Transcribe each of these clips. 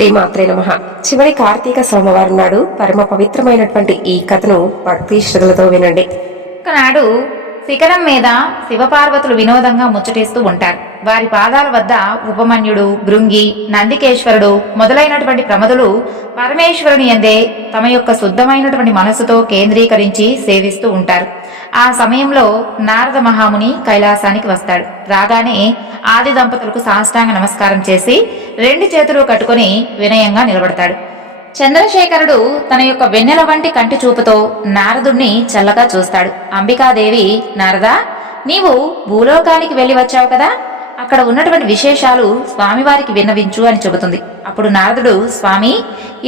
శ్రీమాత్రే నమః. చివరి కార్తీక సోమవారం నాడు పరమ పవిత్రమైనటువంటి ఈ కథను భక్తి శ్రద్ధలతో వినండి. ఒకనాడు శిఖరం మీద శివపార్వతులు వినోదంగా ముచ్చటేస్తూ ఉంటారు. వారి పాదాల వద్ద ఉపమన్యుడు, భృంగి, నందికేశ్వరుడు మొదలైనటువంటి ప్రమదులు పరమేశ్వరుని యందే తమ యొక్క శుద్ధమైనటువంటి మనసుతో కేంద్రీకరించి సేవిస్తూ ఉంటారు. ఆ సమయంలో నారద మహాముని కైలాసానికి వస్తాడు. రాగానే ఆది దంపతులకు సాష్టాంగ నమస్కారం చేసి 2 చేతులు కట్టుకుని వినయంగా నిలబడతాడు. చంద్రశేఖరుడు తన యొక్క వెన్నెల వంటి కంటి చూపుతో నారదుణ్ణి చల్లగా చూస్తాడు. అంబికాదేవి, నారదా, నీవు భూలోకానికి వెళ్లి వచ్చావు కదా, అక్కడ ఉన్నటువంటి విశేషాలు స్వామివారికి విన్నవించు అని చెబుతుంది. అప్పుడు నారదుడు, స్వామి,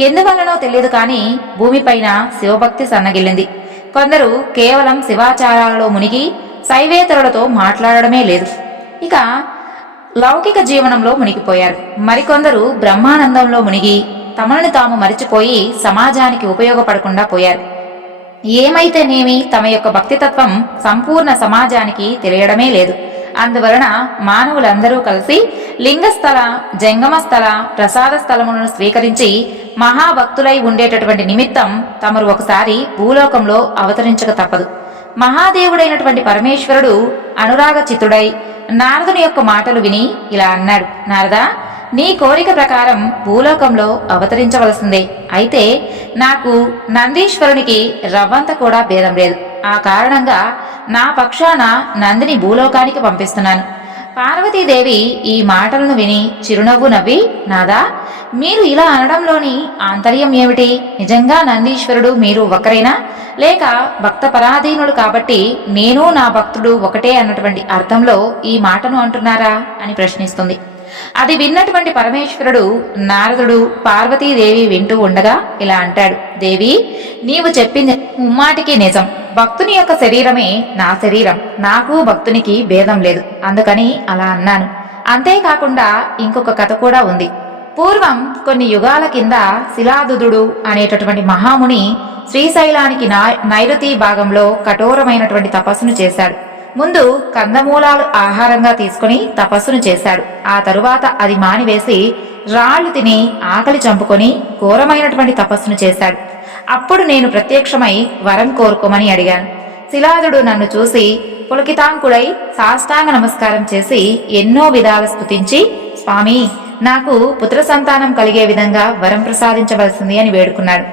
ఎందువల్లనో తెలియదు కానీ భూమిపైన శివభక్తి సన్నగిల్లింది. కొందరు కేవలం శివాచారాలలో మునిగి శైవేతరులతో మాట్లాడడమే లేదు, ఇక లౌకిక జీవనంలో మునిగిపోయారు. మరికొందరు బ్రహ్మానందంలో మునిగి తమను తాము మరిచిపోయి సమాజానికి ఉపయోగపడకుండా పోయారు. ఏమైతేనేమి తమ యొక్క భక్తితత్వం సంపూర్ణ సమాజానికి తెలియడమే లేదు. అందువలన మానవులందరూ కలిసి లింగస్థల, జంగమస్థల, ప్రసాద స్థలములను స్వీకరించి మహాభక్తులై ఉండేటటువంటి నిమిత్తం తమరు ఒకసారి భూలోకంలో అవతరించక తప్పదు. మహాదేవుడైనటువంటి పరమేశ్వరుడు అనురాగ చిత్తుడై నారదుని యొక్క మాటలు విని ఇలా అన్నాడు, నారదా, నీ కోరిక ప్రకారం భూలోకంలో అవతరించవలసిందే. అయితే నాకు నందీశ్వరునికి రవ్వంత కూడా భేదం లేదు. ఆ కారణంగా నా పక్షాన నందిని భూలోకానికి పంపిస్తున్నాను. పార్వతీదేవి ఈ మాటలను విని చిరునవ్వు నవ్వి, నాదా, మీరు ఇలా అనడంలోని ఆంతర్యం ఏమిటి? నిజంగా నందీశ్వరుడు మీరు ఒకరేనా, లేక భక్త పరాధీనుడు కాబట్టి నేను నా భక్తుడు ఒకటే అన్నటువంటి అర్థంలో ఈ మాటను అంటున్నారా అని ప్రశ్నిస్తుంది. అది విన్నటువంటి పరమేశ్వరుడు నారదుడు పార్వతీదేవి వింటూ ఉండగా ఇలా అంటాడు, దేవి, నీవు చెప్పింది ముమ్మాటికి నిజం. భక్తుని యొక్క శరీరమే నా శరీరం, నాకు భక్తునికి భేదం లేదు, అందుకని అలా అన్నాను. అంతేకాకుండా ఇంకొక కథ కూడా ఉంది. పూర్వం కొన్ని యుగాల కింద శిలాదుదుడు అనేటటువంటి మహాముని శ్రీశైలానికి నైరుతి భాగంలో కఠోరమైనటువంటి తపస్సును చేశాడు. ముందు కందమూలాలు ఆహారంగా తీసుకుని తపస్సును చేశాడు. ఆ తరువాత అది మానివేసి రాళ్లు తిని ఆకలి చంపుకొని ఘోరమైనటువంటి తపస్సును చేశాడు. అప్పుడు నేను ప్రత్యక్షమై వరం కోరుకోమని అడిగాను. శిలాదుడు నన్ను చూసి పులకితాంకుడై సాష్టాంగ నమస్కారం చేసి ఎన్నో విధాల స్తుతించి, స్వామి, నాకు పుత్ర సంతానం కలిగే విధంగా వరం ప్రసాదించవలసింది అని వేడుకున్నాడు.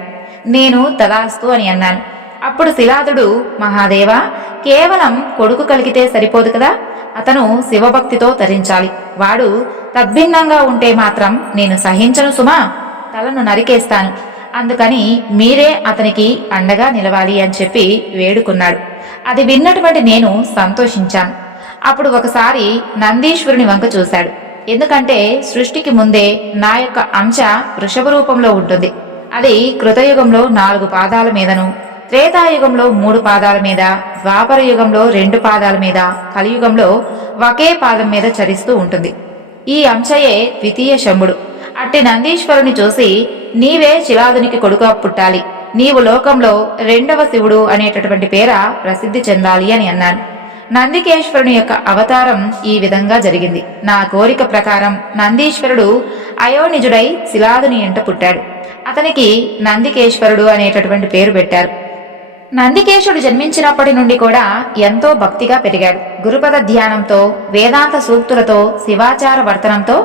నేను తదాస్తు అని అన్నాను. అప్పుడు శిలాదుడు, మహాదేవ, కేవలం కొడుకు కలిగితే సరిపోదు కదా, అతను శివభక్తితో తరించాలి. వాడు తద్భిన్నంగా ఉంటే మాత్రం నేను సహించను సుమా, తలను నరికేస్తాను. అందుకని మీరే అతనికి అండగా నిలవాలి అని చెప్పి వేడుకున్నాడు. అది విన్నటువంటి నేను సంతోషించాను. అప్పుడు ఒకసారి నందీశ్వరుని వంక చూశాడు. ఎందుకంటే సృష్టికి ముందే నా యొక్క అంశ వృషభ రూపంలో ఉంటుంది. అది కృతయుగంలో 4 పాదాల మీదను, త్రేతాయుగంలో 3 పాదాల మీద, ద్వాపర యుగంలో 2 పాదాల మీద, కలియుగంలో ఒకే పాదం మీద చరిస్తూ ఉంటుంది. ఈ అంశయే ద్వితీయ శంభుడు. అట్టి నందీశ్వరుని చూసి, నీవే శిలాదునికి కొడుకు పుట్టాలి, నీవు లోకంలో 2వ శివుడు అనేటటువంటి పేర ప్రసిద్ధి చెందాలి అని అన్నాను. నందికేశ్వరుని యొక్క అవతారం ఈ విధంగా జరిగింది. నా కోరిక ప్రకారం నందీశ్వరుడు అయోనిజుడై శిలాదుని ఎంట పుట్టాడు. అతనికి నందికేశ్వరుడు అనేటటువంటి పేరు పెట్టారు. నందికేశుడు జన్మించినప్పటి నుండి కూడా ఎంతో భక్తిగా పెరిగాడు. గురుపద ధ్యానంతో, వేదాంత సూక్తులతో, శివాచార వర్తనంతో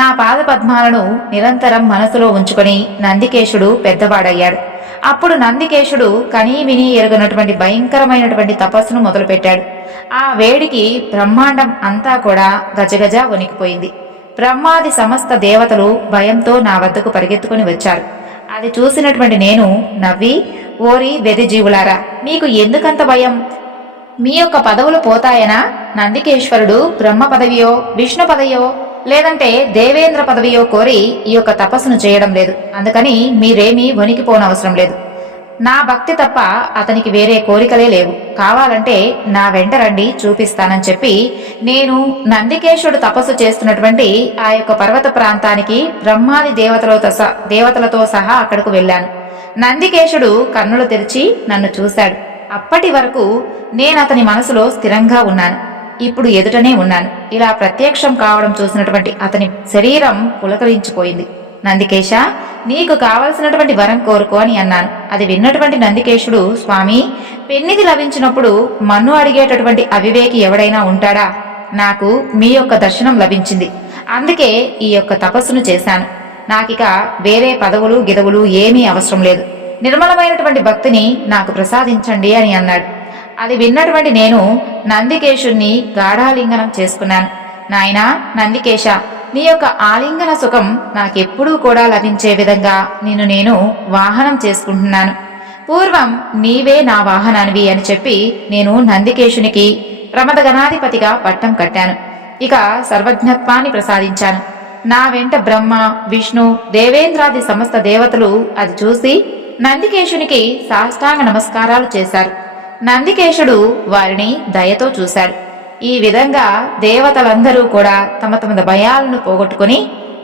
నా పాద పద్మాలను నిరంతరం మనసులో ఉంచుకొని నందికేశుడు పెద్దవాడయ్యాడు. అప్పుడు నందికేశుడు కనీ విని ఎరుగనటువంటి భయంకరమైనటువంటి తపస్సును మొదలుపెట్టాడు. ఆ వేడికి బ్రహ్మాండం అంతా కూడా గజగజ వణికిపోయింది. బ్రహ్మాది సమస్త దేవతలు భయంతో నా వద్దకు పరిగెత్తుకుని వచ్చారు. అది చూసినటువంటి నేను నవ్వి, ఓరి వెదిజీవులారా, మీకు ఎందుకంత భయం? మీ యొక్క పదవులు పోతాయనా? నందికేశ్వరుడు బ్రహ్మ పదవియో, విష్ణు పదవియో, లేదంటే దేవేంద్ర పదవియో కోరి ఈ యొక్క తపస్సును చేయడం లేదు. అందుకని మీరేమీ వణికిపోనవసరం లేదు. నా భక్తి తప్ప అతనికి వేరే కోరికలే లేవు. కావాలంటే నా వెంట రండి, చూపిస్తానని చెప్పి నేను నందికేశుడు తపస్సు చేస్తున్నటువంటి ఆ యొక్క పర్వత ప్రాంతానికి బ్రహ్మాది దేవతలతో సహా అక్కడకు వెళ్ళాను. నందికేశుడు కన్నులు తెరిచి నన్ను చూశాడు. అప్పటి వరకు నేను అతని మనసులో స్థిరంగా ఉన్నాను. ఇప్పుడు ఎదుటనే ఉన్నాను. ఇలా ప్రత్యక్షం కావడం చూసినటువంటి అతని శరీరం పులకరించిపోయింది. నందికేశ, నీకు కావలసినటువంటి వరం కోరుకో అని అన్నాను. అది విన్నటువంటి నందికేశుడు, స్వామి, పెన్నిది లభించినప్పుడు మన్ను అడిగేటటువంటి అవివేకి ఎవడైనా ఉంటాడా? నాకు మీ యొక్క దర్శనం లభించింది, అందుకే ఈ యొక్క తపస్సును చేశాను. నాకిక వేరే పదవులు గిదవులు ఏమీ అవసరం లేదు. నిర్మలమైనటువంటి భక్తిని నాకు ప్రసాదించండి అని అన్నాడు. అది విన్నటువంటి నేను నందికేశుణ్ణి గాఢాలింగనం చేసుకున్నాను. నాయనా నందికేశ, నీ యొక్క ఆలింగన సుఖం నాకెప్పుడూ కూడా లభించే విధంగా నిన్ను నేను వాహనం చేసుకుంటున్నాను. పూర్వం నీవే నా వాహనానివి అని చెప్పి నేను నందికేశునికి ప్రమదగణాధిపతిగా పట్టం కట్టాను. ఇక సర్వజ్ఞత్వాన్ని ప్రసాదించాను. నా వెంట బ్రహ్మ, విష్ణు, దేవేంద్రాది సమస్త దేవతలు అది చూసి నందికేశునికి సాష్టాంగ నమస్కారాలు చేశారు. నందికేశుడు వారిని దయతో చూశాడు. ఈ విధంగా దేవతలందరూ కూడా తమ తమ భయాలను పోగొట్టుకుని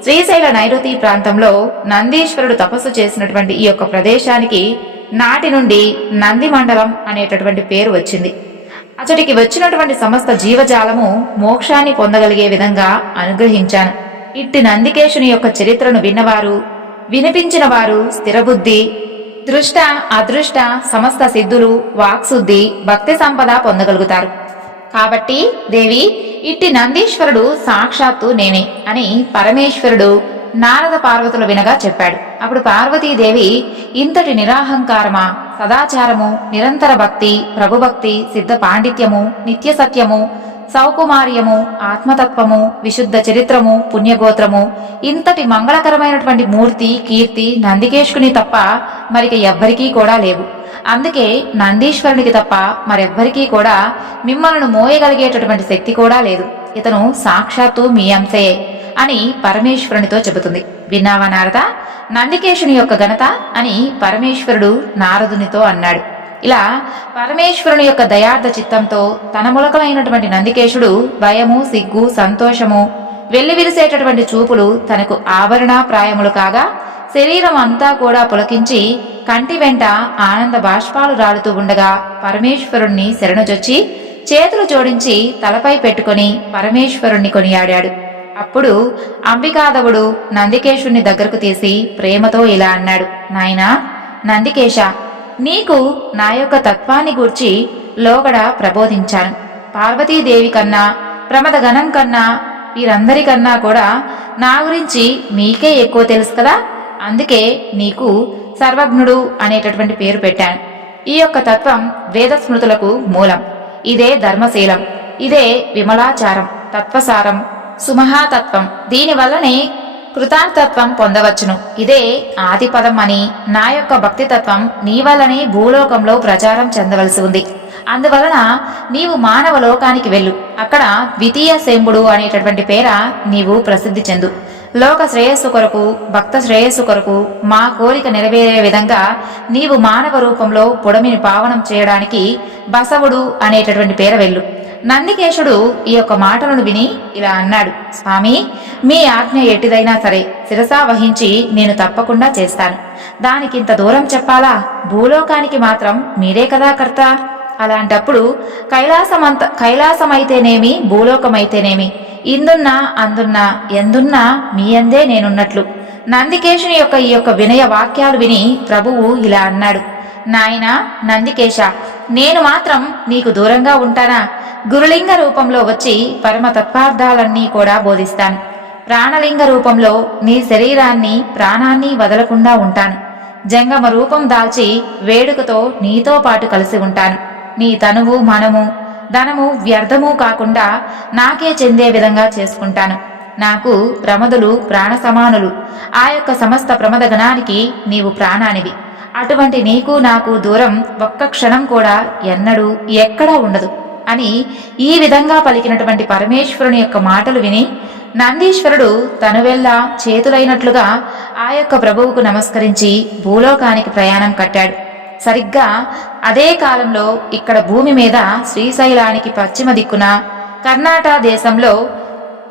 శ్రీశైల నైరుతి ప్రాంతంలో నందీశ్వరుడు తపస్సు చేసినటువంటి ఈ యొక్క ప్రదేశానికి నాటి నుండి నంది మండలం అనేటటువంటి పేరు వచ్చింది. అతడికి వచ్చినటువంటి సమస్త జీవజాలము మోక్షాన్ని పొందగలిగే విధంగా అనుగ్రహించాను. ఇట్టి నందికేశుని యొక్క చరిత్రను విన్నవారు, వినిపించిన వారు స్థిరబుద్ధి, దృష్ట అదృష్ట సమస్త సిద్ధులు, వాక్శుద్ధి, భక్తి సంపద పొందగలుగుతారు. కాబట్టి దేవి, ఇట్టి నందీశ్వరుడు సాక్షాత్తు నేనే అని పరమేశ్వరుడు నారద పార్వతులు వినగా చెప్పాడు. అప్పుడు పార్వతీదేవి, ఇంతటి నిరాహంకారమా, సదాచారము, నిరంతర భక్తి, ప్రభుభక్తి, సిద్ధ పాండిత్యము, నిత్య సత్యము, సౌకుమార్యము, ఆత్మతత్వము, విశుద్ధ చరిత్రము, పుణ్యగోత్రము, ఇంతటి మంగళకరమైనటువంటి మూర్తి, కీర్తి నందికేశుని తప్ప మరిక ఎవ్వరికీ కూడా లేవు. అందుకే నందీశ్వరునికి తప్ప మరెవ్వరికీ కూడా మిమ్మల్ని మోయగలిగేటటువంటి శక్తి కూడా లేదు. ఇతను సాక్షాత్తు మీ అంశే అని పరమేశ్వరునితో చెబుతుంది. విన్నావా నారద, నందికేశుని యొక్క ఘనత అని పరమేశ్వరుడు నారదునితో అన్నాడు. ఇలా పరమేశ్వరుని యొక్క దయార్థ చిత్తంతో తన మూలకమైనటువంటి నందికేశుడు భయము, సిగ్గు, సంతోషము, వెల్లివిరిసేటటువంటి చూపులు తనకు ఆభరణ ప్రాయములు కాగా శరీరం అంతా కూడా పులకించి కంటి వెంట ఆనంద బాష్పాలు రాలుతూ ఉండగా పరమేశ్వరుణ్ణి శరణుజొచ్చి చేతులు జోడించి తలపై పెట్టుకుని పరమేశ్వరుణ్ణి కొనియాడాడు. అప్పుడు అంబికాదవుడు నందికేశుణ్ణి దగ్గరకు తీసి ప్రేమతో ఇలా అన్నాడు. నాయనా నందికేశ, నీకు నా యొక్క తత్వాన్ని గూర్చి లోగడ ప్రబోధించాను. పార్వతీదేవి కన్నా, ప్రమదగణం కన్నా, వీరందరికన్నా కూడా నా గురించి మీకే ఎక్కువ తెలుసు కదా. అందుకే నీకు సర్వజ్ఞుడు అనేటటువంటి పేరు పెట్టాను. ఈ యొక్క తత్వం వేద స్మృతులకు మూలం. ఇదే ధర్మశీలం, ఇదే విమలాచారం, తత్వసారం, సుమహాతత్వం. దీనివల్లనే కృతార్థత్వం పొందవచ్చును. ఇదే ఆదిపదం అని నా యొక్క భక్తితత్వం నీ వల్లనే భూలోకంలో ప్రచారం చెందవలసి ఉంది. అందువలన నీవు మానవ లోకానికి వెళ్ళు. అక్కడ ద్వితీయ శంభుడు అనేటటువంటి పేర నీవు ప్రసిద్ధి చెందు. లోక శ్రేయస్సు కొరకు, భక్త శ్రేయస్సు కొరకు మా కోరిక నెరవేరే విధంగా నీవు మానవ రూపంలో పొడమిని పావనం చేయడానికి బసవుడు అనేటటువంటి పేర వెళ్ళు. నందికేశుడు ఈ యొక్క మాటలను విని ఇలా అన్నాడు. స్వామి, మీ ఆజ్ఞ ఎట్టిదైనా సరే శిరసా వహించి నేను తప్పకుండా చేస్తాను. దానికింత దూరం చెప్పాలా? భూలోకానికి మాత్రం మీరే కదా కర్త. అలాంటప్పుడు కైలాసమైతేనేమి, భూలోకమైతేనేమి, ఇందున్నా అందున్నా ఎందున్నా మీ అందే నేనున్నట్లు. నందికేశుని యొక్క ఈ యొక్క వినయ వాక్యాలు విని ప్రభువు ఇలా అన్నాడు. నాయనా నందికేశ, నేను మాత్రం నీకు దూరంగా ఉంటానా? గురులింగ రూపంలో వచ్చి పరమ తత్వార్థాలన్నీ కూడా బోధిస్తాను. ప్రాణలింగ రూపంలో నీ శరీరాన్ని, ప్రాణాన్ని వదలకుండా ఉంటాను. జంగమ రూపం దాల్చి వేడుకతో నీతో పాటు కలిసి ఉంటాను. నీ తనువు, మనము, ధనము వ్యర్థము కాకుండా నాకే చెందే విధంగా చేసుకుంటాను. నాకు ప్రమదులు ప్రాణ సమానులు. ఆ యొక్క సమస్త ప్రమద గణానికి నీవు ప్రాణానివి. అటువంటి నీకు నాకు దూరం ఒక్క క్షణం కూడా ఎన్నడూ ఎక్కడా ఉండదు అని ఈ విధంగా పలికినటువంటి పరమేశ్వరుని యొక్క మాటలు విని నందీశ్వరుడు తనువెల్లా చేతులైనట్లుగా ఆ యొక్క ప్రభువుకు నమస్కరించి భూలోకానికి ప్రయాణం కట్టాడు. సరిగ్గా అదే కాలంలో ఇక్కడ భూమి మీద శ్రీశైలానికి పశ్చిమ దిక్కున కర్ణాటక దేశంలో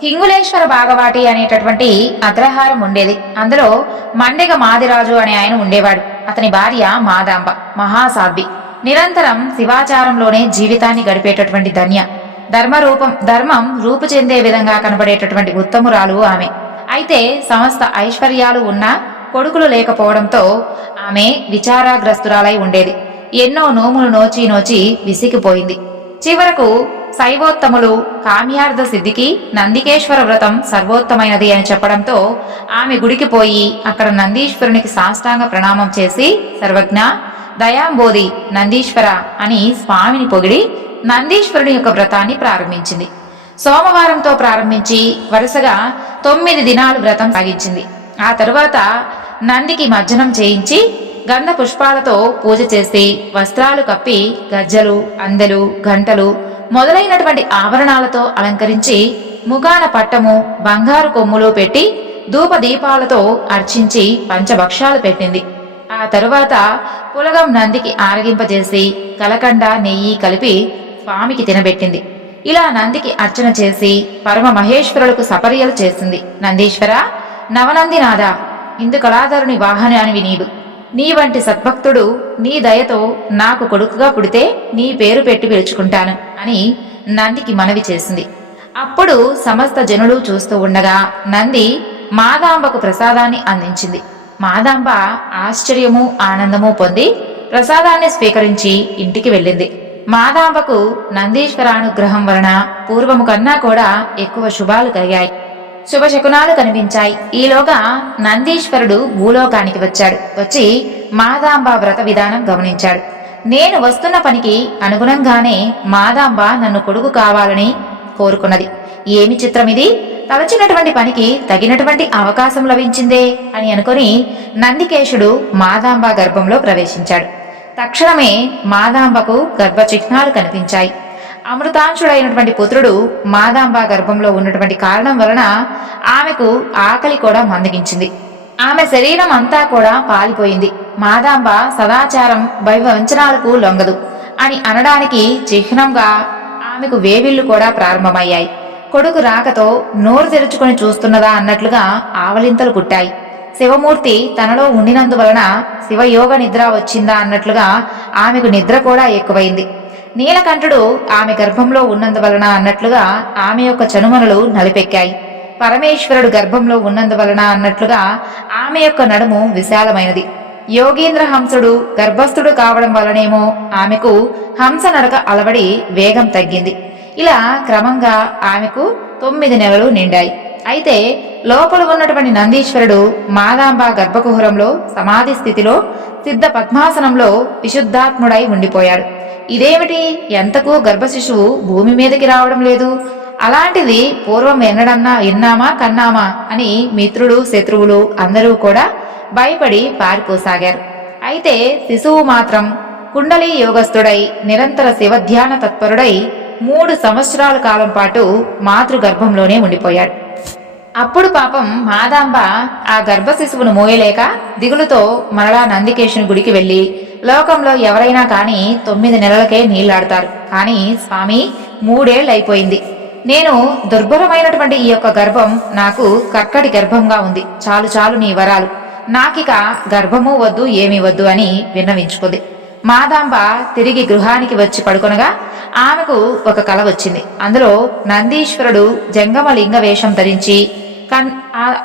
హింగులేశ్వర భాగవాటి అనేటటువంటి అగ్రహారం ఉండేది. అందులో మండెగ మాదిరాజు అనే ఆయన ఉండేవాడు. అతని భార్య మాదాంబ మహాసాధ్వి. నిరంతరం శివాచారంలోనే జీవితాన్ని గడిపేటటువంటి ధన్య. ధర్మం రూపు చెందే విధంగా కనబడేటటువంటి ఉత్తమురాలు ఆమె. అయితే సమస్త ఐశ్వర్యాలు ఉన్నా కొడుకులు లేకపోవడంతో ఆమె విచారాగ్రస్తురాలై ఉండేది. ఎన్నో నోములు నోచి నోచి విసిగిపోయింది. చివరకు శైవోత్తములు కామ్యార్థ సిద్ధికి నందికేశ్వర వ్రతం సర్వోత్తమైనది అని చెప్పడంతో ఆమె గుడికి పోయి అక్కడ నందీశ్వరునికి సాష్టాంగ ప్రణామం చేసి సర్వజ్ఞ దయాంబోధి నందీశ్వర అని స్వామిని పొగిడి నందీశ్వరుని యొక్క వ్రతాన్ని ప్రారంభించింది. సోమవారంతో ప్రారంభించి వరుసగా 9 దినాలు వ్రతం సాగించింది. ఆ తరువాత నందికి మజ్జనం చేయించి గంధ పుష్పాలతో పూజ చేసి వస్త్రాలు కప్పి గజ్జలు, అందెలు, గంటలు మొదలైనటువంటి ఆభరణాలతో అలంకరించి ముఖాన పట్టము, బంగారు కొమ్ములు పెట్టి ధూప దీపాలతో అర్చించి పంచభక్షాలు పెట్టింది. ఆ తరువాత పులగం నందికి ఆరగింపజేసి కలకండ, నెయ్యి కలిపి స్వామికి తినబెట్టింది. ఇలా నందికి అర్చన చేసి పరమ మహేశ్వరులకు సపర్యలు చేసింది. నందీశ్వర, నవనందినాథ, ఇందుకళాధరుని వాహనానివి నీవు. నీ వంటి సద్భక్తుడు నీ దయతో నాకు కొడుకుగా పుడితే నీ పేరు పెట్టి పిలుచుకుంటాను అని నందికి మనవి చేసింది. అప్పుడు సమస్త జనులు చూస్తూ ఉండగా నంది మాదాంబకు ప్రసాదాన్ని అందించింది. మాదాంబ ఆశ్చర్యము, ఆనందము పొంది ప్రసాదాన్ని స్వీకరించి ఇంటికి వెళ్ళింది. మాదాంబకు నందీశ్వరానుగ్రహం వలన పూర్వము కన్నా కూడా ఎక్కువ శుభాలు కలిగాయి, శుభశకునాలు కనిపించాయి. ఈలోగా నందీశ్వరుడు భూలోకానికి వచ్చాడు. వచ్చి మాదాంబ వ్రత విధానం గమనించాడు. నేను వస్తున్న పనికి అనుగుణంగానే మాదాంబ నన్ను కొడుకు కావాలని కోరుకున్నది. ఏమి చిత్రమిది, తలచినటువంటి పనికి తగినటువంటి అవకాశం లభించిందే అని అనుకుని నందికేశుడు మాదాంబ గర్భంలో ప్రవేశించాడు. తక్షణమే మాదాంబకు గర్భచిహ్నాలు కనిపించాయి. అమృతాంశుడైనటువంటి పుత్రుడు మాదాంబ గర్భంలో ఉన్నటువంటి కారణం వలన ఆమెకు ఆకలి కూడా మందగించింది. ఆమె శరీరం అంతా కూడా పాలిపోయింది. మాదాంబ సదాచారం వైవంచనాలకు లొంగదు అని అనడానికి చిహ్నంగా ఆమెకు వేవిళ్లు కూడా ప్రారంభమయ్యాయి. కొడుకు రాకతో నోరు తెరుచుకొని చూస్తున్నదా అన్నట్లుగా ఆవలింతలు పుట్టాయి. శివమూర్తి తనలో ఉండినందువలన శివయోగ నిద్ర వచ్చిందా అన్నట్లుగా ఆమెకు నిద్ర కూడా ఎక్కువైంది. నీలకంఠుడు ఆమె గర్భంలో ఉన్నందువలన అన్నట్లుగా ఆమె యొక్క చనుమనులు నలిపెక్కాయి. పరమేశ్వరుడు గర్భంలో ఉన్నందువలన అన్నట్లుగా ఆమె యొక్క నడుము విశాలమైనది. యోగీంద్ర హంసుడు గర్భస్థుడు కావడం వలనేమో ఆమెకు హంస నడక అలవడి వేగం తగ్గింది. ఇలా క్రమంగా ఆమెకు 9 నెలలు నిండాయి. అయితే లోపల ఉన్నటువంటి నందీశ్వరుడు మాదాంబ గర్భకుహరంలో సమాధి స్థితిలో సిద్ధ పద్మాసనంలో విశుద్ధాత్ముడై ఉండిపోయాడు. ఇదేమిటి, ఎంతకు గర్భశిశువు భూమి మీదకి రావడం లేదు, అలాంటిది పూర్వం ఎన్నడన్నా విన్నామా కన్నామా అని మిత్రులు శత్రువులు అందరూ కూడా భయపడి పారిపోసాగారు. అయితే శిశువు మాత్రం కుండలీ యోగస్థుడై నిరంతర శివధ్యాన తత్పరుడై 3 సంవత్సరాల కాలం పాటు మాతృగర్భంలోనే ఉండిపోయాడు. అప్పుడు పాపం మాదాంబ ఆ గర్భ శిశువును మోయలేక దిగులుతో మరలా నందికేశుని గుడికి వెళ్లి, లోకంలో ఎవరైనా కాని 9 నెలలకే నీళ్లాడతారు, కానీ స్వామి 3 ఏళ్ళు అయిపోయింది, నేను దుర్భరమైనటువంటి ఈ యొక్క గర్భం నాకు కక్కడి గర్భంగా ఉంది, చాలు చాలు నీ వరాలు, నాకిక గర్భము వద్దు ఏమీ వద్దు అని విన్నవించుకుంది. మాదాంబ తిరిగి గృహానికి వచ్చి పడుకొనగా ఆమెకు ఒక కల వచ్చింది. అందులో నందీశ్వరుడు జంగమ లింగ వేషం ధరించి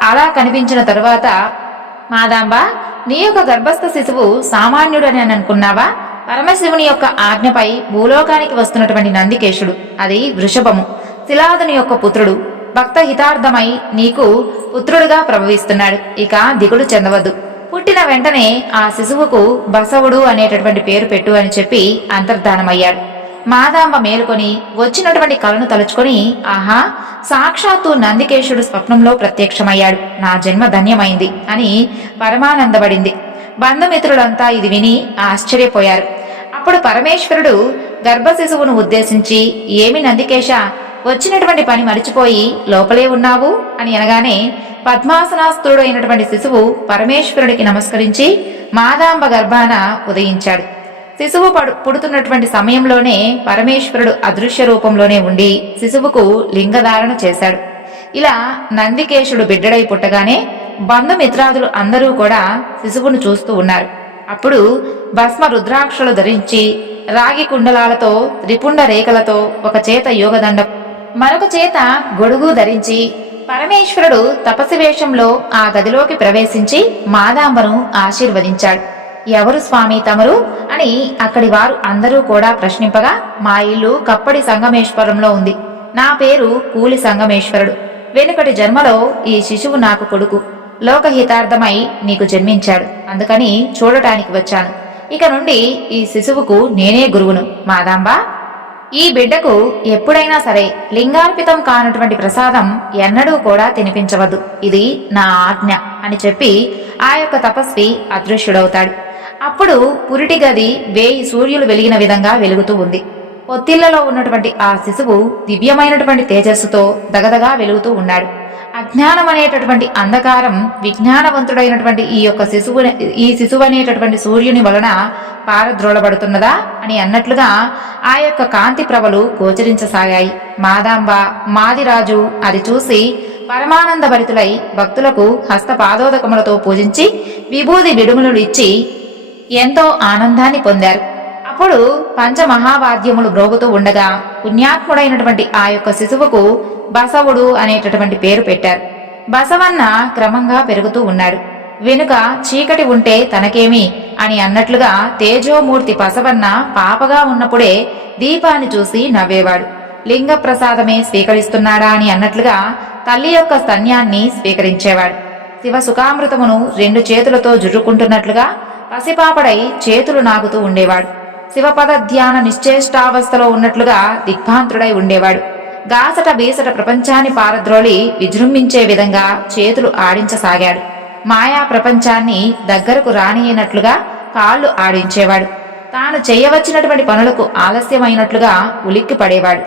అలా కనిపించిన తరువాత, మాదాంబ, నీ యొక్క గర్భస్థ శిశువు సామాన్యుడని అని అనుకున్నావా? పరమశివుని యొక్క ఆజ్ఞపై భూలోకానికి వస్తున్నటువంటి నందికేశుడు, అది వృషభము, శిలాదుని యొక్క పుత్రుడు, భక్త హితార్థమై నీకు పుత్రుడుగా ప్రభవిస్తున్నాడు, ఇక దిగులు చెందవద్దు, పుట్టిన వెంటనే ఆ శిశువుకు బసవుడు అనేటటువంటి పేరు పెట్టు అని చెప్పి అంతర్ధానమయ్యాడు. మాదాంబ మేలుకొని వచ్చినటువంటి కలను తలుచుకొని, ఆహా, సాక్షాత్తు నందికేశుడు స్వప్నంలో ప్రత్యక్షమయ్యాడు, నా జన్మ ధన్యమైంది అని పరమానందపడింది. బంధుమిత్రులంతా ఇది విని ఆశ్చర్యపోయారు. అప్పుడు పరమేశ్వరుడు గర్భ శిశువును ఉద్దేశించి, ఏమి నందికేశ, వచ్చినటువంటి పని మరిచిపోయి లోపలే ఉన్నావు అని అనగానే పద్మాసనాస్తుడైనటువంటి శిశువు పరమేశ్వరుడికి నమస్కరించి మాదాంబ గర్భాన ఉదయించాడు. శిశువు పుడుతున్నటువంటి సమయంలోనే పరమేశ్వరుడు అదృశ్య రూపంలోనే ఉండి శిశువుకు లింగధారణ చేశాడు. ఇలా నందికేశుడు బిడ్డడై పుట్టగానే బంధుమిత్రాదులు అందరూ కూడా శిశువును చూస్తూ ఉన్నారు. అప్పుడు భస్మ రుద్రాక్షలు ధరించి రాగి కుండలాలతో రిపుండ రేఖలతో ఒక చేత యోగదండ, మరొక చేత గొడుగు ధరించి పరమేశ్వరుడు తపస్సు వేషంలో ఆ గదిలోకి ప్రవేశించి మాదాంబను ఆశీర్వదించాడు. ఎవరు స్వామి తమరు అని అక్కడి వారు అందరూ కూడా ప్రశ్నింపగా, మా ఇల్లు కప్పడి సంగమేశ్వరంలో ఉంది. నా పేరు కూలి సంగమేశ్వరుడు. వెనుకటి జన్మలో ఈ శిశువు నాకు కొడుకు. లోకహితార్థమై నీకు జన్మించాడు. అందుకని చూడటానికి వచ్చాను. ఇక నుండి ఈ శిశువుకు నేనే గురువును. మాదాంబా, ఈ బిడ్డకు ఎప్పుడైనా సరే లింగార్పితం కానటువంటి ప్రసాదం ఎన్నడూ కూడా తినిపించవద్దు. ఇది నా ఆజ్ఞ అని చెప్పి ఆ యొక్క తపస్వి అదృశ్యుడవుతాడు. అప్పుడు పురిటి గది 1000 సూర్యులు వెలిగిన విధంగా వెలుగుతూ ఉంది. పొత్తిళ్లలో ఉన్నటువంటి ఆ శిశువు దివ్యమైనటువంటి తేజస్సుతో దగదగా వెలుగుతూ ఉన్నాడు. అజ్ఞానం అనేటటువంటి అంధకారం విజ్ఞానవంతుడైనటువంటి ఈ శిశువు అనేటటువంటి సూర్యుని వలన పారద్రోలబడుతున్నదా అని అన్నట్లుగా ఆ యొక్క కాంతి ప్రభలు గోచరించసాగాయి. మాదాంబ, మాదిరాజు అది చూసి పరమానంద భరితులై భక్తులకు హస్తపాదోదకములతో పూజించి విభూది విడుములు ఇచ్చి ఎంతో ఆనందాన్ని పొందారు. అప్పుడు పంచమహావాద్యములు మ్రోగుతూ ఉండగా పుణ్యాత్ముడైనటువంటి ఆ యొక్క శిశువుకు బసవుడు అనేటటువంటి పేరు పెట్టారు. బసవన్న క్రమంగా పెరుగుతూ ఉన్నాడు. వెనుక చీకటి ఉంటే తనకేమి అని అన్నట్లుగా తేజోమూర్తి బసవన్న పాపగా ఉన్నప్పుడే దీపాన్ని చూసి నవ్వేవాడు. లింగ ప్రసాదమే స్వీకరిస్తున్నాడా అని అన్నట్లుగా తల్లి యొక్క స్తన్యాన్ని స్వీకరించేవాడు. శివ సుఖామృతమును 2 చేతులతో జుర్రుకుంటున్నట్లుగా పసిపాపడై చేతులు నాగుతూ ఉండేవాడు. శివపద ధ్యాన నిశ్చేష్టావస్థలో ఉన్నట్లుగా దిగ్భాంతుడై ఉండేవాడు. గాసట బీసట ప్రపంచాన్ని పారద్రోలి విజృంభించే విధంగా చేతులు ఆడించసాగాడు. మాయా ప్రపంచాన్ని దగ్గరకు రానియనట్లుగా కాళ్లు ఆడించేవాడు. తాను చేయవచ్చినటువంటి పనులకు ఆలస్యమైనట్లుగా ఉలిక్కి పడేవాడు.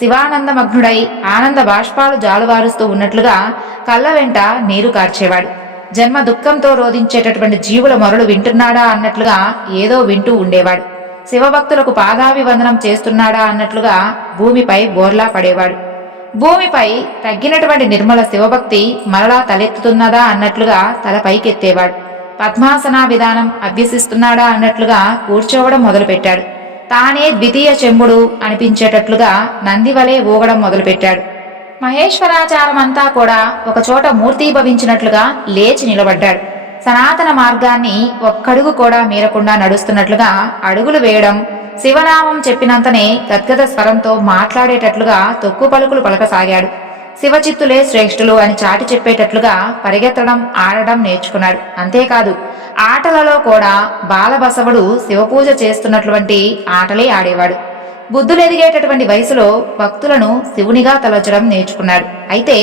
శివానందమగ్నుడై ఆనంద బాష్పాలు జాలువారుస్తూ ఉన్నట్లుగా కళ్ళ వెంట నీరు కార్చేవాడు. జన్మ దుఃఖంతో రోధించేటటువంటి జీవుల మొరలు వింటున్నాడా అన్నట్లుగా ఏదో వింటూ ఉండేవాడు. శివభక్తులకు పాదాభివందనం చేస్తున్నాడా అన్నట్లుగా భూమిపై బోర్లా పడేవాడు. భూమిపై తగ్గినటువంటి నిర్మల శివభక్తి మరలా తలెత్తుతున్నదా అన్నట్లుగా తల పైకెత్తేవాడు. పద్మాసనా విధానం అభ్యసిస్తున్నాడా అన్నట్లుగా కూర్చోవడం మొదలుపెట్టాడు. తానే ద్వితీయ చెంబుడు అనిపించేటట్లుగా నందివలే ఊగడం మొదలుపెట్టాడు. మహేశ్వరాచారమంతా కూడా ఒకచోట మూర్తీభవించినట్లుగా లేచి నిలబడ్డాడు. సనాతన మార్గాన్ని ఒక్కడుగు కూడా మీరకుండా నడుస్తున్నట్లుగా అడుగులు వేయడం, శివనామం చెప్పినంతనే గద్గద స్వరంతో మాట్లాడేటట్లుగా తొక్కు పలుకులు పలకసాగాడు. శివచిత్తులే శ్రేష్ఠులు అని చాటి చెప్పేటట్లుగా పరిగెత్తడం, ఆడడం నేర్చుకున్నాడు. అంతేకాదు ఆటలలో కూడా బాలబసవుడు శివపూజ చేస్తున్నటువంటి ఆటలే ఆడేవాడు. బుద్ధులెదిగేటటువంటి వయసులో భక్తులను శివునిగా తలచడం నేర్చుకున్నాడు. అయితే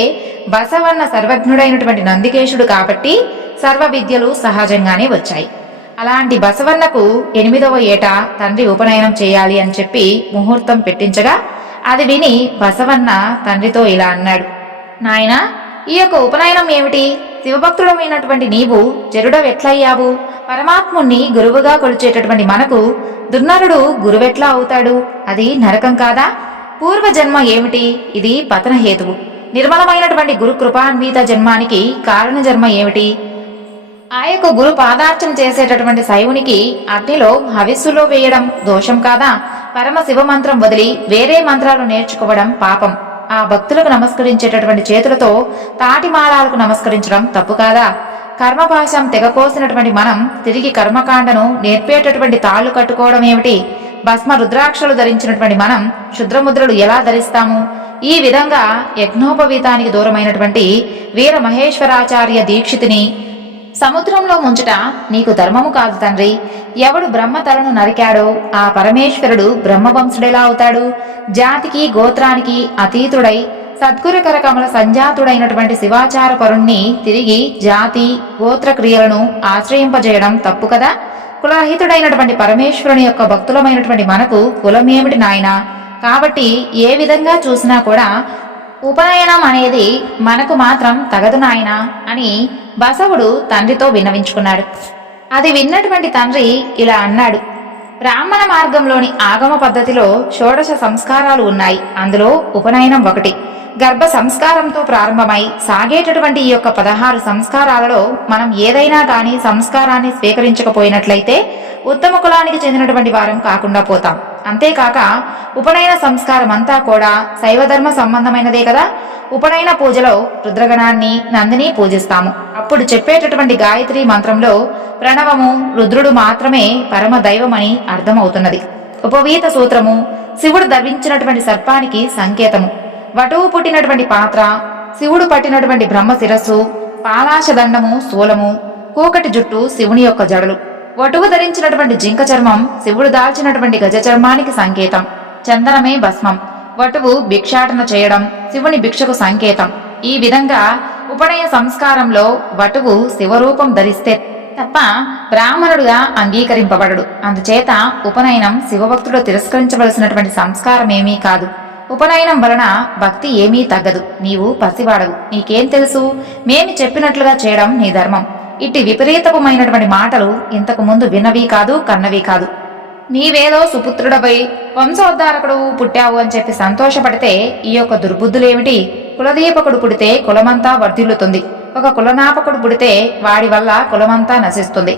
బసవన్న సర్వజ్ఞుడైనటువంటి నందికేశుడు కాబట్టి సర్వ విద్యలు సహజంగానే వచ్చాయి. అలాంటి బసవన్నకు 8వ ఏట తండ్రి ఉపనయనం చేయాలి అని చెప్పి ముహూర్తం పెట్టించగా అది విని బసవన్న తండ్రితో ఇలా అన్నాడు. నాయనా, ఈ యొక్క ఉపనయనం ఏమిటి? శివభక్తుడమైనటువంటి నీవు జరుడవెట్లయ్యావు? పరమాత్ముణ్ణి గురువుగా కొలిచేటటువంటి మనకు దుర్నరుడు గురువెట్లా అవుతాడు? అది నరకం కాదా? పూర్వజన్మ ఏమిటి? ఇది పతన హేతువు. నిర్మలమైనటువంటి గురు కృపాన్విత జన్మానికి కారణ జన్మ ఏమిటి? ఆ యొక్క గురు పాదార్చన చేసేటటువంటి శైవునికి అగ్నిలో హవిస్సులో వేయడం దోషం కాదా? పరమ శివ మంత్రం వదిలి వేరే మంత్రాలు నేర్చుకోవడం పాపం. ఆ భక్తులకు నమస్కరించేటటువంటి చేతులతో తాటిమాలాలకు నమస్కరించడం తప్పు కాదా? కర్మపాశం తెగకోసినటువంటి మనం తిరిగి కర్మకాండను నేర్పేటటువంటి తాళ్లు కట్టుకోవడం ఏమిటి? భస్మ రుద్రాక్షలు ధరించినటువంటి మనం క్షుద్రముద్రలు ఎలా ధరిస్తాము? ఈ విధంగా యజ్ఞోపవీతానికి దూరమైనటువంటి వీర మహేశ్వరాచార్య దీక్షితుని సముద్రంలో ముంచుట నీకు ధర్మము కాదు తండ్రి. ఎవడు బ్రహ్మ తలను నరికాడో ఆ పరమేశ్వరుడు బ్రహ్మవంశుడెలా అవుతాడు? జాతికి గోత్రానికి అతీతుడై సద్గురుకర కమల సంజాతుడైనటువంటి శివాచార పరుణ్ణి తిరిగి జాతి గోత్ర క్రియలను ఆశ్రయింపజేయడం తప్పు కదా? కులరహితుడైనటువంటి పరమేశ్వరుని యొక్క భక్తులమైనటువంటి మనకు కులమేమిటి నాయనా? కాబట్టి ఏ విధంగా చూసినా కూడా ఉపనయనం అనేది మనకు మాత్రం తగదు నాయనా అని బసవుడు తండ్రితో విన్నవించుకున్నాడు. అది విన్నటువంటి తండ్రి ఇలా అన్నాడు. బ్రాహ్మణ మార్గంలోని ఆగమ పద్ధతిలో 16 సంస్కారాలు ఉన్నాయి. అందులో ఉపనయనం ఒకటి. గర్భ సంస్కారంతో ప్రారంభమై సాగేటటువంటి ఈ యొక్క 16 సంస్కారాలలో మనం ఏదైనా కానీ సంస్కారాన్ని స్వీకరించకపోయినట్లయితే ఉత్తమ కులానికి చెందినటువంటి వారం కాకుండా పోతాం. అంతేకాక ఉపనయన సంస్కారం అంతా కూడా శైవధర్మ సంబంధమైనదే కదా. ఉపనయన పూజలో రుద్రగణాన్ని నందిని పూజిస్తాము. అప్పుడు చెప్పేటటువంటి గాయత్రి మంత్రంలో ప్రణవము రుద్రుడు మాత్రమే పరమ దైవమని అర్థమవుతున్నది. ఉపవీత సూత్రము శివుడు ధరించినటువంటి సర్పానికి సంకేతము. వటువు పుట్టినటువంటి పాత్ర, శివుడు పట్టినటువంటి బ్రహ్మ శిరస్సు, పాలాశదండము శూలము, కూకటి జుట్టు శివుని యొక్క జడలు. వటువు ధరించినటువంటి జింక చర్మం శివుడు దాల్చినటువంటి గజ చర్మానికి సంకేతం. చందనమే భస్మం. వటువు భిక్షాటన చేయడం శివుని భిక్షకు సంకేతం. ఈ విధంగా ఉపనయన సంస్కారంలో వటువు శివరూపం ధరిస్తే తప్ప బ్రాహ్మణుడుగా అంగీకరింపబడడు. అందుచేత ఉపనయనం శివభక్తుడు తిరస్కరించవలసినటువంటి సంస్కారమేమీ కాదు. ఉపనయనం వలన భక్తి ఏమీ తగ్గదు. నీవు పసివాడవు, నీకేం తెలుసు? మేమి చెప్పినట్లుగా చేయడం నీ ధర్మం. ఇట్టి విపరీతమైనటువంటి మాటలు ఇంతకు ముందు విన్నవి కాదు, కన్నవి కాదు. నీవేదో సుపుత్రుడపై వంశోద్ధారకుడు పుట్టావు అని చెప్పి సంతోషపడితే ఈ యొక్క దుర్బుద్ధులేమిటి? కులదీపకుడు పుడితే కులమంతా వర్ధిల్లుతుంది. ఒక కులనాపకుడు పుడితే వాడి వల్ల కులమంతా నశిస్తుంది.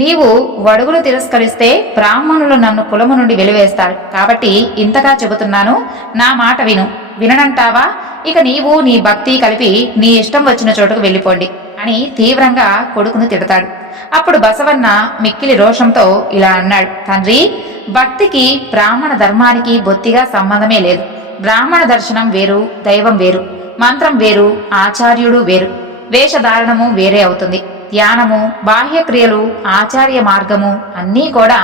నీవు వడుగులు తిరస్కరిస్తే బ్రాహ్మణులు నన్ను కులము నుండి వెలివేస్తారు. కాబట్టి ఇంతగా చెబుతున్నాను, నా మాట విను. విననంటావా? ఇక నీవు నీ భక్తి కలిపి నీ ఇష్టం వచ్చిన చోటుకు వెళ్ళిపోండి అని తీవ్రంగా కొడుకును తిడతాడు. అప్పుడు బసవన్న మిక్కిలి రోషంతో ఇలా అన్నాడు, తండ్రి, భక్తికి బ్రాహ్మణ ధర్మానికి బొత్తిగా సంబంధమే లేదు. బ్రాహ్మణ దర్శనం వేరు, దైవం వేరు, మంత్రం వేరు, ఆచార్యుడు వేరు, వేషధారణము వేరే అవుతుంది. ధ్యానము, బాహ్యక్రియలు, ఆచార్య మార్గము అన్నీ కూడా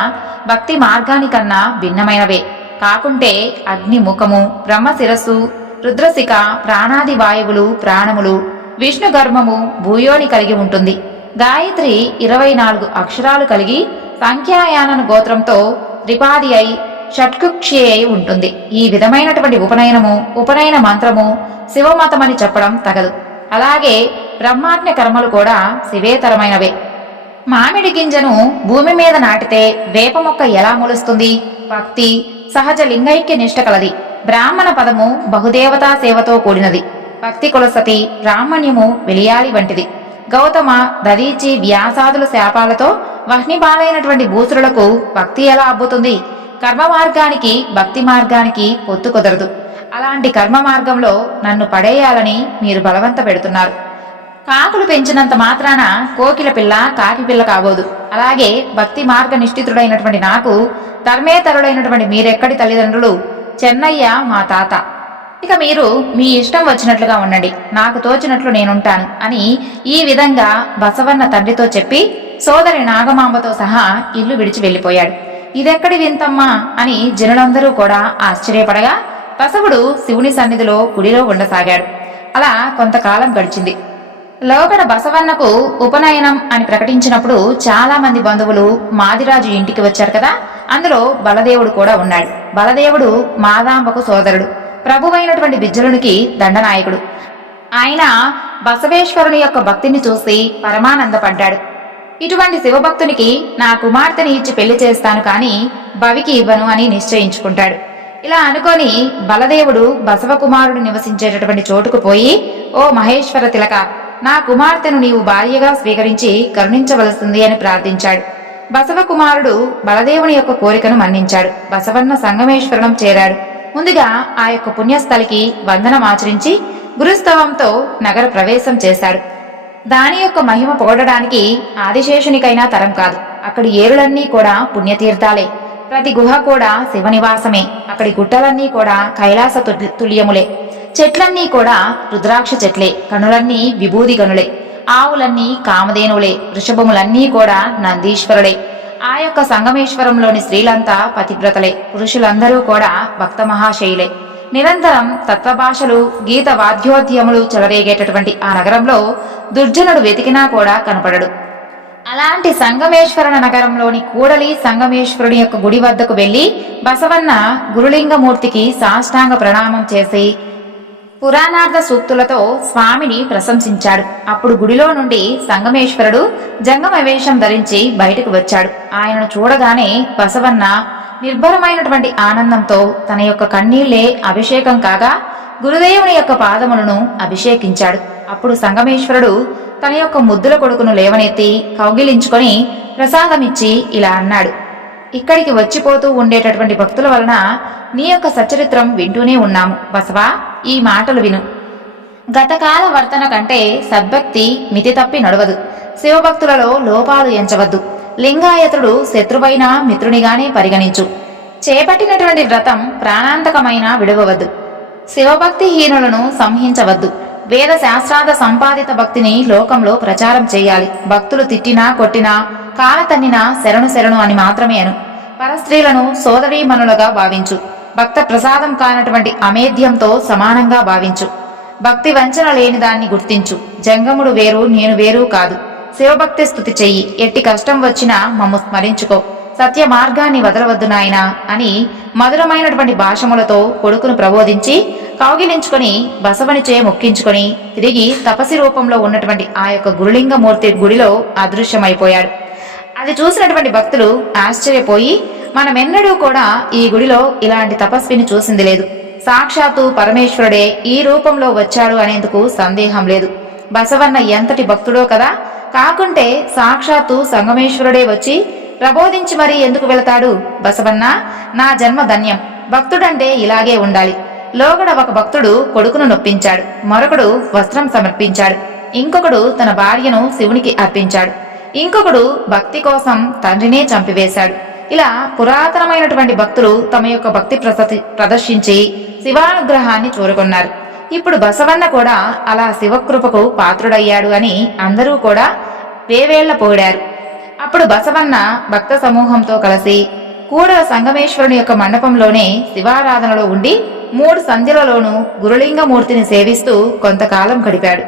భక్తి మార్గానికన్నా భిన్నమైనవే. కాకుంటే అగ్ని ముఖము, బ్రహ్మ శిరస్సు, రుద్రశిఖ, ప్రాణాది వాయువులు ప్రాణములు, విష్ణు గర్భము భూయోని కలిగి ఉంటుంది. గాయత్రి 24 అక్షరాలు కలిగి సంఖ్యాయానన గోత్రంతో త్రిపాది అయి షట్కుక్షి అయి ఉంటుంది. ఈ విధమైనటువంటి ఉపనయన మంత్రము శివమతమని చెప్పడం తగదు. అలాగే బ్రహ్మాజ్ఞ కర్మలు కూడా శివేతరమైనవే. మామిడి గింజను భూమి మీద నాటితే వేప మొక్క ఎలా మొలుస్తుంది? భక్తి సహజ లింగైక్య నిష్ట కలది. బ్రాహ్మణ పదము బహుదేవతా సేవతో కూడినది. భక్తి కులసతి, బ్రాహ్మణ్యము వెలియాలి వంటిది. గౌతమ, దదీచి, వ్యాసాదుల శాపాలతో వహ్నిపాలైనటువంటి భూసురులకు భక్తి ఎలా అబ్బుతుంది? కర్మ మార్గానికి భక్తి మార్గానికి పొత్తు కుదరదు. అలాంటి కర్మ మార్గంలో నన్ను పడేయాలని మీరు బలవంత పెడుతున్నారు. కాకులు పెంచినంత మాత్రాన కోకిల పిల్ల కాకి పిల్ల కాబోదు. అలాగే భక్తి మార్గ నిష్ఠితుడైనటువంటి నాకు ధర్మేతరుడైనటువంటి మీరెక్కడి తల్లిదండ్రులు? చెన్నయ్య మా తాత. ఇక మీరు మీ ఇష్టం వచ్చినట్లుగా ఉండండి, నాకు తోచినట్లు నేనుంటాను అని ఈ విధంగా బసవన్న తండ్రితో చెప్పి సోదరి నాగమాంబతో సహా ఇల్లు విడిచి వెళ్లిపోయాడు. ఇదెక్కడి వింతమ్మా అని జనులందరూ కూడా ఆశ్చర్యపడగా బసవుడు శివుని సన్నిధిలో గుడిలో ఉండసాగాడు. అలా కొంతకాలం గడిచింది. లోగడ బసవన్నకు ఉపనయనం అని ప్రకటించినప్పుడు చాలా మంది బంధువులు మాదిరాజు ఇంటికి వచ్చారు కదా. అందులో బలదేవుడు కూడా ఉన్నాడు. బలదేవుడు మాదాంబకు సోదరుడు, ప్రభువైనటువంటి బిజ్జలునికి దండనాయకుడు. ఆయన బసవేశ్వరుని యొక్క భక్తిని చూసి పరమానందపడ్డాడు. ఇటువంటి శివభక్తునికి నా కుమార్తెని ఇచ్చి పెళ్లి చేస్తాను కాని భవికి ఇవ్వను అని నిశ్చయించుకుంటాడు. ఇలా అనుకొని బలదేవుడు బసవకుమారుడు నివసించేటటువంటి చోటుకు పోయి, ఓ మహేశ్వర తిలక, నా కుమార్తెను నీవు భార్యగా స్వీకరించి కరుణించవలసింది అని ప్రార్థించాడు. బసవకుమారుడు బలదేవుని యొక్క కోరికను మన్నించాడు. బసవన్న సంగమేశ్వరణం చేరాడు. ముందుగా ఆ యొక్క పుణ్యస్థలికి వందనమాచరించి గురుస్తవంతో నగర ప్రవేశం చేశాడు. దాని యొక్క మహిమ పొగడడానికి ఆదిశేషునికైనా తరం కాదు. అక్కడి ఏరులన్నీ కూడా పుణ్యతీర్థాలే. ప్రతి గుహ కూడా శివనివాసమే. అక్కడి గుట్టలన్నీ కూడా కైలాస తుల్యములే. చెట్లన్నీ కూడా రుద్రాక్ష చెట్లే. కనులన్నీ విభూది గనులే. ఆవులన్నీ కామధేనువులే. వృషభములన్నీ కూడా నందీశ్వరులే. ఆ యొక్క సంగమేశ్వరంలోని స్త్రీలంతా పతివ్రతలే. పురుషులందరూ కూడా భక్త మహాశైలే. నిరంతరం తత్వభాషలు, గీత వాద్యోద్యములు చెలరేగేటటువంటి ఆ నగరంలో దుర్జనుడు వెతికినా కూడా కనపడడు. అలాంటి సంగమేశ్వర నగరంలోని కూడలి సంగమేశ్వరుని యొక్క గుడి వద్దకు వెళ్లి బసవన్న గురులింగమూర్తికి సాష్టాంగ ప్రణామం చేసి పురాణార్థ సూక్తులతో స్వామిని ప్రశంసించాడు. అప్పుడు గుడిలో నుండి సంగమేశ్వరుడు జంగమ వేషం ధరించి బయటకు వచ్చాడు. ఆయనను చూడగానే బసవన్న నిర్భరమైనటువంటి ఆనందంతో తన యొక్క కన్నీళ్లే అభిషేకం కాగా గురుదేవుని యొక్క పాదములను అభిషేకించాడు. అప్పుడు సంగమేశ్వరుడు తన యొక్క ముద్దుల కొడుకును లేవనెత్తి కౌగిలించుకొని ప్రసాదమిచ్చి ఇలా అన్నాడు, ఇక్కడికి వచ్చిపోతూ ఉండేటటువంటి భక్తుల వలన నీ యొక్క సచరిత్రం వింటూనే ఉన్నాము. బసవా, ఈ మాటలు విను. గతకాల వర్తన కంటే సద్భక్తి మితి తప్పి నడవదు. శివభక్తులలో లోపాలు ఎంచవద్దు. లింగాయతుడు శత్రువైన మిత్రునిగానే పరిగణించు. చేపట్టినటువంటి వ్రతం ప్రాణాంతకమైన విడవవద్దు. శివభక్తిహీనులను సంహించవద్దు. వేద శాస్త్రాద సంపాదిత భక్తిని లోకంలో ప్రచారం చేయాలి. భక్తులు తిట్టినా కొట్టినా కాలతన్నినా శరణు అని మాత్రమే అను. పరస్త్రీలను సోదరీమణులుగా భావించు. భక్త ప్రసాదం కానటువంటి అమేధ్యంతో సమానంగా భావించు. భక్తి వంచన లేని దాన్ని గుర్తించు. జంగముడు వేరు, నేను వేరు కాదు. శివభక్తి స్తుతి చెయ్యి. ఎట్టి కష్టం వచ్చినా మమ్ము స్మరించుకో. సత్య మార్గాన్ని వదలవద్దు నాయనా అని మధురమైనటువంటి భాషములతో కొడుకును ప్రబోధించి కౌగిలించుకొని బసవనిచే మొక్కించుకొని తిరిగి తపసి రూపంలో ఉన్నటువంటి ఆ యొక్క గురులింగమూర్తి గుడిలో అదృశ్యమైపోయాడు. అది చూసినటువంటి భక్తులు ఆశ్చర్యపోయి, మనమెన్నడూ కూడా ఈ గుడిలో ఇలాంటి తపస్విని చూసింది లేదు. సాక్షాత్తు పరమేశ్వరుడే ఈ రూపంలో వచ్చాడు అనేందుకు సందేహం లేదు. బసవన్న ఎంతటి భక్తుడో కదా. కాకుంటే సాక్షాత్తు సంగమేశ్వరుడే వచ్చి ప్రబోధించి మరీ ఎందుకు వెళతాడు? బసవన్న, నా జన్మ ధన్యం. భక్తుడంటే ఇలాగే ఉండాలి. లోగడ ఒక భక్తుడు కొడుకును నొప్పించాడు. మరొకడు వస్త్రం సమర్పించాడు. ఇంకొకడు తన భార్యను శివునికి అర్పించాడు. ఇంకొకడు భక్తి కోసం తండ్రినే చంపివేశాడు. ఇలా పురాతనమైనటువంటి భక్తులు తమ యొక్క భక్తి ప్రదర్శించి శివానుగ్రహాన్ని చూరుకున్నారు. ఇప్పుడు బసవన్న కూడా అలా శివకృపకు పాత్రుడయ్యాడు అని అందరూ కూడా వేవేళ్ల పోడారు. అప్పుడు బసవన్న భక్త సమూహంతో కలిసి కూడల సంగమేశ్వరుని యొక్క మండపంలోనే శివారాధనలో ఉండి 3 సంధ్యలలోనూ గురులింగమూర్తిని సేవిస్తూ కొంతకాలం గడిపాడు.